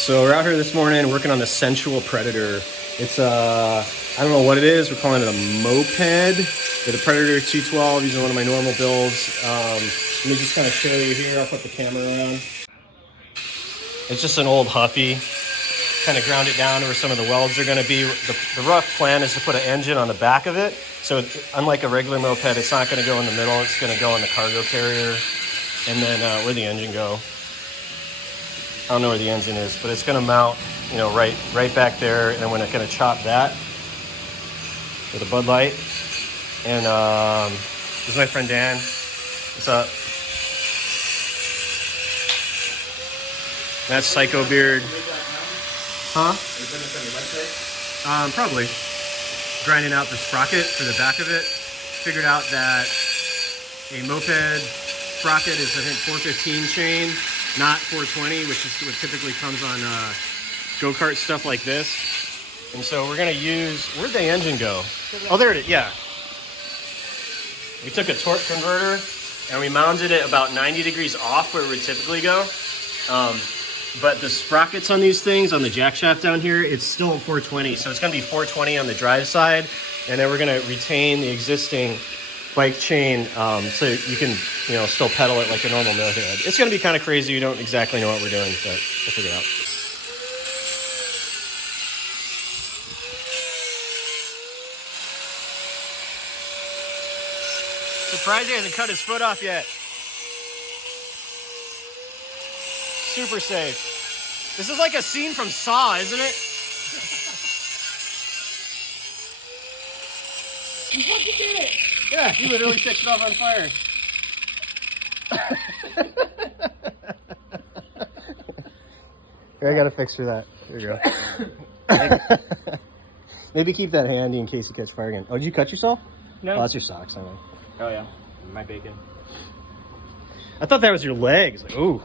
So we're out here this morning working on the Sensual Predator. It's I don't know what it is. We're calling it a Moped with a Predator 212 using one of my normal builds. Let me just kind of show you here. I'll put the camera around. It's just an old Huffy. Kind of ground it down to where some of the welds are going to be. The rough plan is to put an engine on the back of it. So unlike a regular moped, it's not going to go in the middle. It's going to go in the cargo carrier. And then where the engine go. I don't know where the engine is, but it's going to mount, you know, right back there. And then we're going to chop that with a Bud Light. And this is my friend Dan. What's up? That's Psycho Beard. Huh? Probably. Grinding out the sprocket for the back of it. Figured out that a moped sprocket is, I think, 415 chain, not 420, which is what typically comes on go-kart stuff like this. And so we're going to use, where'd the engine go? Oh, there it is, yeah. We took a torque converter and we mounted it about 90 degrees off where it would typically go. But the sprockets on these things, on the jack shaft down here, it's still 420. So it's going to be 420 on the drive side. And then we're going to retain the existing bike chain so you can, you know, still pedal it like a normal moped. It's going to be kind of crazy. We don't exactly know what we're doing, but we'll figure it out. Surprised he hasn't cut his foot off yet. Super safe. This is like a scene from Saw, isn't it? You fucking did it! Yeah, you literally set it off on fire. Here, I got a fix for that. Here you go. Maybe keep that handy in case you catch fire again. Oh, did you cut yourself? No. Oh, that's your socks, I know. Oh, yeah. My bacon. I thought that was your legs. Like, ooh.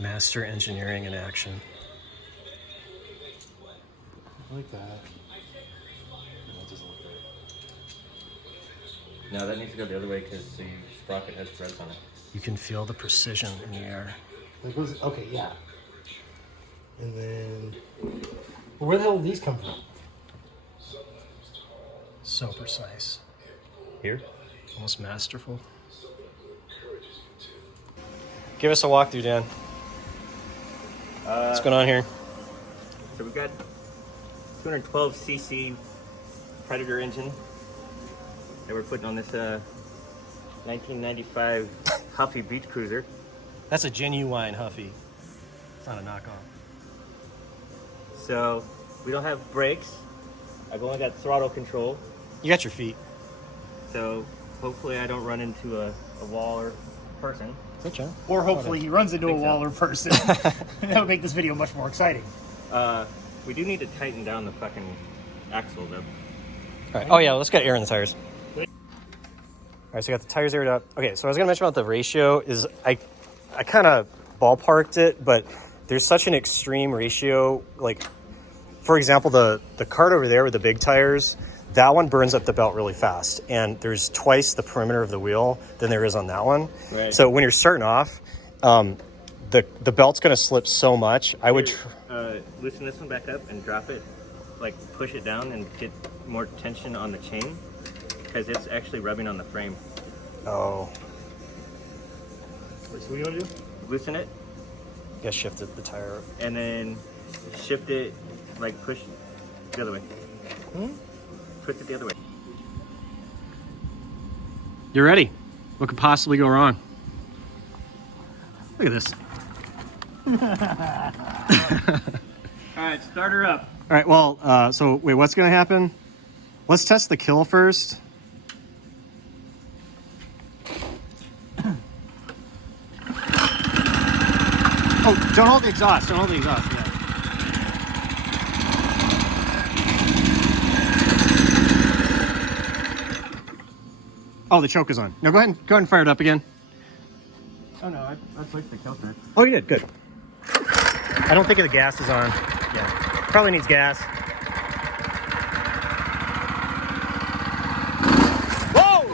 Master engineering in action. I like that. That doesn't look great. No, that needs to go the other way because the sprocket has threads on it. You can feel the precision in the air. Like, okay, yeah. And then, well, where the hell did these come from? So precise. Here? Almost masterful. Give us a walkthrough, Dan. What's going on here? So we've got 212cc Predator engine that we're putting on this 1995 Huffy beach cruiser. That's a genuine Huffy. It's not a knockoff. So we don't have brakes. I've only got throttle control. You got your feet. So hopefully I don't run into a wall or person. Good job. Or hopefully he runs into a wall or person. That would make this video much more exciting. We do need to tighten down the fucking axle though. All right. Oh yeah, let's get air in the tires. All right, so I got the tires aired up. Okay, so I was gonna mention about the ratio is I kind of ballparked it, but there's such an extreme ratio. Like, for example, the cart over there with the big tires, that one burns up the belt really fast, and there's twice the perimeter of the wheel than there is on that one. Right. So when you're starting off, the belt's gonna slip so much. I would loosen this one back up and drop it, like push it down and get more tension on the chain because it's actually rubbing on the frame. Oh. So what do you want to do? Loosen it. Yeah, shift the tire. And then shift it, like push the other way. Twist it the other way. You're ready. What could possibly go wrong? Look at this. All right, start her up. All right, well, so wait, what's gonna happen? Let's test the kill first. Oh, don't hold the exhaust, don't hold the exhaust, yeah. Oh, the choke is on. No, go ahead and fire it up again. Oh no, I switched the filter. Oh, you did, good. I don't think the gas is on. Yeah, probably needs gas. Whoa!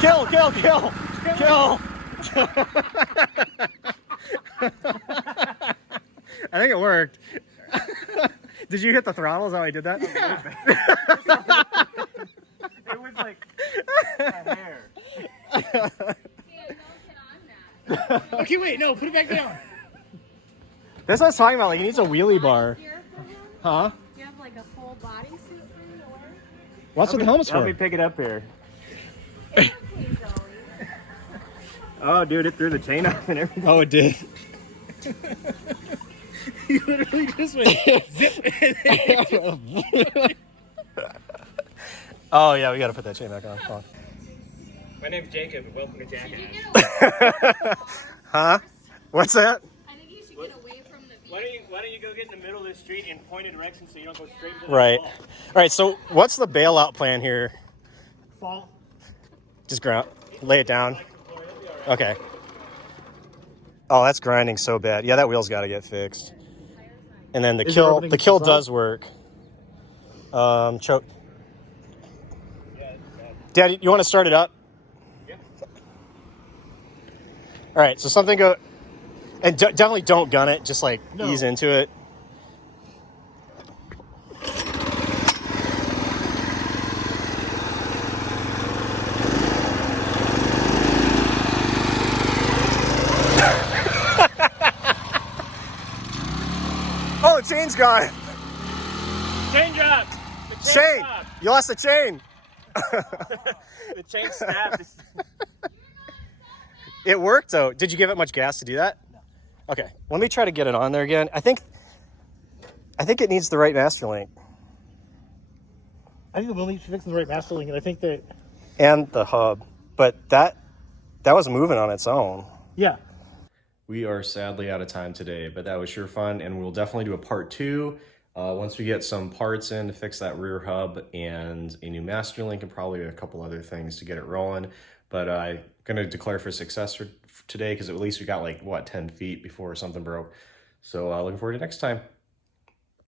Kill, kill, kill, kill. I think it worked. Did you hit the throttle? Is that how I did that? It was like a hair. Okay, wait, no, put it back down. That's what I was talking about. Like, he needs a wheelie bar. Huh? Do you have like a full bodysuit for me or? What's with the helmets Let for? me pick it up here. It's okay, Zoe. Oh, dude, it threw the chain off and everything. Oh, it did. You literally just went zip. Oh, yeah, we got to put that chain back on. Come on. My name's Jacob, and welcome to Jackass. Huh? What's that? I think you should get away from the Why don't you go get in the middle of the street in pointed direction so you don't go straight into the Right. wall? All right, so what's the bailout plan here? Fall. Just ground, lay it down. Okay. Oh, that's grinding so bad. Yeah, that wheel's got to get fixed. And then the Is there kill opening kill inside? does work. Choke. Dad, you want to start it up? Yeah. All right, so something go, and definitely don't gun it. Just like No. ease into it. Oh, the chain's gone. Chain dropped! The Chain. dropped. You lost the chain. The chain snapped. It worked though. Did you give it much gas to do that? No. Okay, let me try to get it on there again. I think it needs the right master link I think the wheel needs fixing the right master link, and I think that, and the hub, but that was moving on its own. yeah. We are sadly out of time today, but that was sure fun, and we'll definitely do a part 2 once we get some parts in to fix that rear hub and a new master link and probably a couple other things to get it rolling. But I'm gonna declare for success for today because at least we got like, what, 10 feet before something broke. So looking forward to next time.